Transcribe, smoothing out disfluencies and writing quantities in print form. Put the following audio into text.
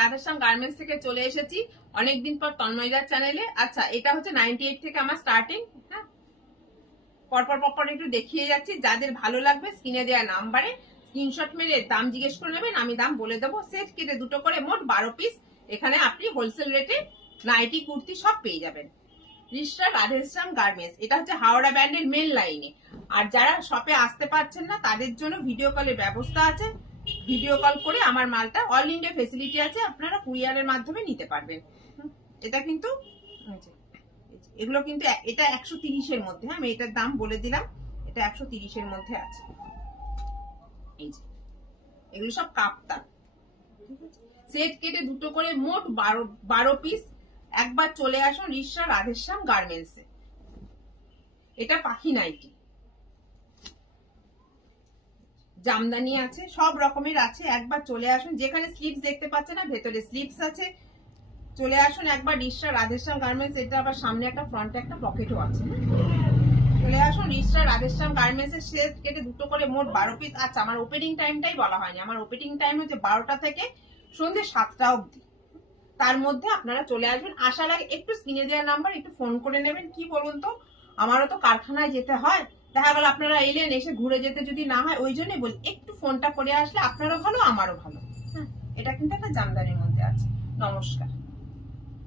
Radheshyam garments থেকে চলে এসেছি অনেকদিন পর তন্ময়দার চ্যানেলে। আচ্ছা, এটা হচ্ছে 98 থেকে আমার স্টার্টিং। হ্যাঁ, পরপর একটু দেখিয়ে যাচ্ছি। যাদের ভালো লাগবে স্ক্রিনে দেওয়া নাম্বারে স্ক্রিনশট মেরে দাম জিজ্ঞেস করে নেবেন, আমি দাম বলে দেবো। সেট কেটে দুটো করে মোট 12 পিস এখানে আপনি হোলসেল রেটে নাইটি কুর্তি সব পেয়ে যাবেন। রিশরা রাধেশ্যাম গার্মেন্টস, এটা হচ্ছে হাওড়া ব্যান্ডের মেন লাইনে। আর যারা শপে আসতে পারছেন না তাদের জন্য ভিডিও কলের ব্যবস্থা আছে। ভিডিও কল করে আমার মালটা অল ইন্ডিয়া ফেসিলিটি আছে, আপনারা কুরিয়ারের মাধ্যমে নিতে পারবেন। এটা কিন্তু এগুলো কিন্তু এটা 130-এর মধ্যে। আমি এটার দাম বলে দিলাম, এটা 130-এর মধ্যে আছে। এই যে এগুলো সব কাপ্তান, সেট কেটে দুটো করে মোট 12 পিস। একবার চলে আসুন রিশরা রাধেশ্যাম গার্মেন্টসে। এটা পাখি নাইটি, জামদানি আছে, সব রকমের আছে। একবার চলে আসুন। যেখানে স্লিপস দেখতে পাচ্ছেন না, ভেতরে স্লিপস আছে। চলে আসুন একবার রিশরা রাধেশ্যাম গার্মেন্টস। এটা আবার সামনে একটা ফ্রন্টে একটা পকেটও আছে। চলে আসুন রিশরা রাধেশ্যাম গার্মেন্টস এর সেট কেটে দুটো করে মোট 12 পিস। আচ্ছা, আমার ওপেনিং টাইমটাই বলা হয়নি। আমার ওপেনিং টাইম হচ্ছে 12টা থেকে সন্ধ্যে 7টা অবধি। তার মধ্যে আপনারা চলে আসবেন। আসার আগে একটু স্ক্রিনে দেওয়া নাম্বার একটু ফোন করে নেবেন। কি বলুন তো, আমারও তো কারখানায় যেতে হয়, দেখা গেল আপনারা এলেন, এসে ঘুরে যেতে যদি না হয়, ওই জন্যই বলি একটু ফোনটা করে আসলে আপনারও ভালো আমারও ভালো। হ্যাঁ, এটা কিন্তু একটা জামদানির মধ্যে আছে। নমস্কার।